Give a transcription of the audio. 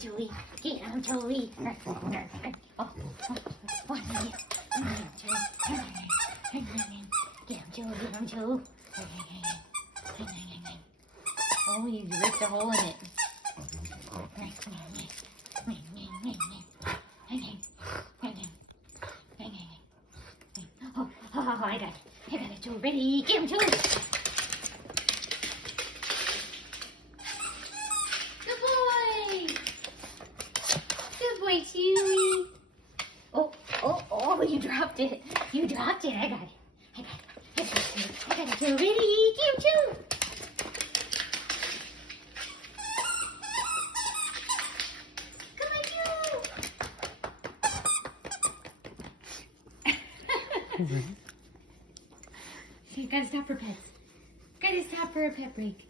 Chewie. Get him, Chewie. Oh, what is it? Get him, Chewie. Oh, you ripped a hole in it. Oh, I got it, Chewie. Ready? Get him, Chewie. Good boy, Chewie. Oh, you dropped it. You dropped it. I got it, Chewie. Ready? Get him, Chewie. She's gotta stop for pets. Gotta stop for a pet break.